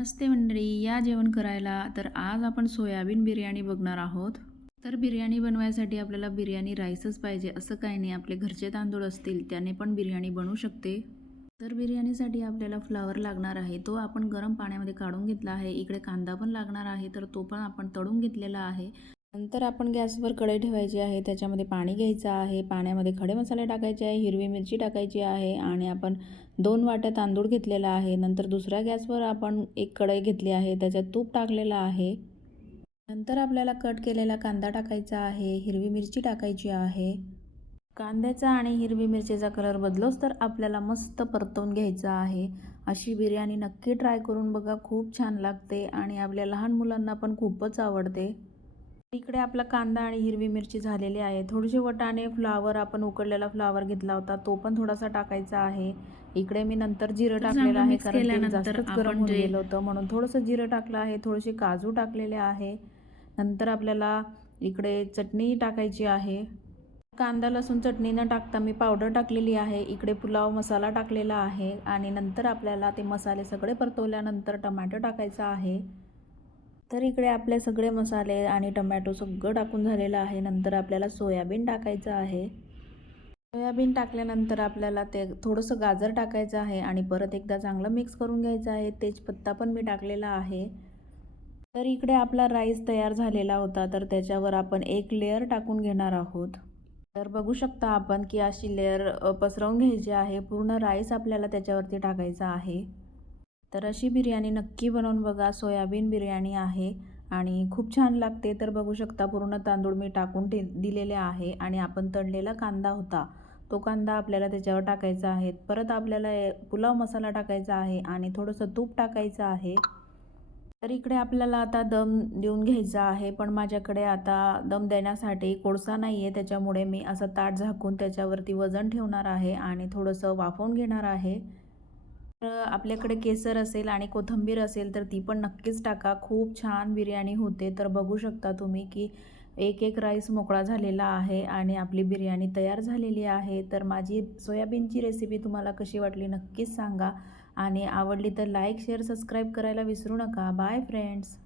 नमस्ते मंडळी, या जेवण करायला. तर आज आपण सोयाबीन बिर्याणी बघणार आहोत. तर बिर्याणी बनवायसाठी आपल्याला बिर्याणी राईसच पाहिजे असं काही नाही. आपले घरचे तांदूळ असतील त्याने पण बिर्याणी बनू शकते. तर बिर्याणीसाठी आपल्याला फ्लावर लागणार आहे, तो आपण गरम पाण्यामध्ये काढून घेतला आहे. इकडे कांदा पण लागणार आहे, तर तो पण आपण तळून घेतलेला आहे. नंतर आपण गॅसवर कढई ठेवायची आहे, त्याच्यामध्ये पाणी घ्यायचं आहे. पाण्यामध्ये खडे मसाले टाकायचे आहे, हिरवी मिरची टाकायची आहे आणि आपण 2 वाट्या तांदूळ घेतलेला आहे. नंतर दुसऱ्या गॅसवर आपण एक कढई घेतली आहे, त्याच्यात तूप टाकलेलं आहे. नंतर आपल्याला कट केलेला कांदा टाकायचा आहे, हिरवी मिरची टाकायची आहे. कांद्याचा आणि हिरवी मिरचीचा कलर बदलोच तर आपल्याला मस्त परतवून घ्यायचा आहे. अशी बिर्याणी नक्की ट्राय करून बघा, खूप छान लागते आणि आपल्या लहान मुलांना पण खूपच आवडते. इकडे आपला कांदा आणि हिरवी मिरची झालेली आहे. थोडेसे वाटाणे फ्लावर, आपण उकडलेला फ्लावर घेतला होता, तो पण थोडासा टाकायचा आहे. इकडे मी नंतर जिरं टाकलेलं आहे, कारण तेल जास्तच गरम होऊन गेलं होतं म्हणून थोडंसं जिरं टाकलं आहे. थोडेसे काजू टाकलेले आहे. नंतर आपल्याला इकडे चटणी टाकायची आहे. कांदा लसूण चटणी न टाकता मी पावडर टाकलेली आहे. इकडे पुलाव मसाला टाकलेला आहे आणि नंतर आपल्याला ते मसाले सगळे परतवल्यानंतर टोमॅटो टाकायचा आहे. तर इकडे आपले सगळे मसाले आणि टोमॅटो सगळं टाकून झालेलं आहे. नंतर आपल्याला सोयाबीन टाकायचं आहे. सोयाबीन टाकल्यानंतर आपल्याला ते थोडंसं गाजर टाकायचं आहे आणि परत एकदा चांगलं मिक्स करून घ्यायचं आहे. तेजपत्ता पण मी टाकलेला आहे. तर इकडे आपला राईस तयार झालेला होता, तर त्याच्यावर आपण एक लेयर टाकून घेणार आहोत. तर बघू शकता आपण की अशी लेयर पसरवून घ्यायची आहे. पूर्ण राईस आपल्याला त्याच्यावरती टाकायचा आहे. तर अशी बिर्याणी नक्की बनवून बघा. सोयाबीन बिर्याणी आहे आणि खूप छान लागते. तर बघू शकता पूर्ण तांदूळ मी टाकून दिलेले आहे आणि आपण तळलेला कांदा होता, तो कांदा आपल्याला त्याच्यावर टाकायचा आहे. परत आपल्याला पुलाव मसाला टाकायचा आहे आणि थोडंसं तूप टाकायचं आहे. तर इकडे आपल्याला आता दम देऊन घ्यायचा आहे, पण माझ्याकडे आता दम देण्यासाठी कोळसा नाही आहे, त्याच्यामुळे मी असं ताट झाकून त्याच्यावरती वजन ठेवणार आहे आणि थोडंसं वाफवून घेणार आहे. तर आपल्याकडे केसर असेल आणि कोथिंबीर असेल तर ती पण नक्कीच टाका, खूप छान बिर्याणी होते. तर बघू शकता तुम्ही की एक एक राईस मोकळा झालेला आहे आणि आपली बिर्याणी तयार झालेली आहे. तर माझी सोयाबीनची रेसिपी तुम्हाला कशी वाटली नक्कीच सांगा आणि आवडली तर लाईक शेअर सबस्क्राईब करायला विसरू नका. Bye friends.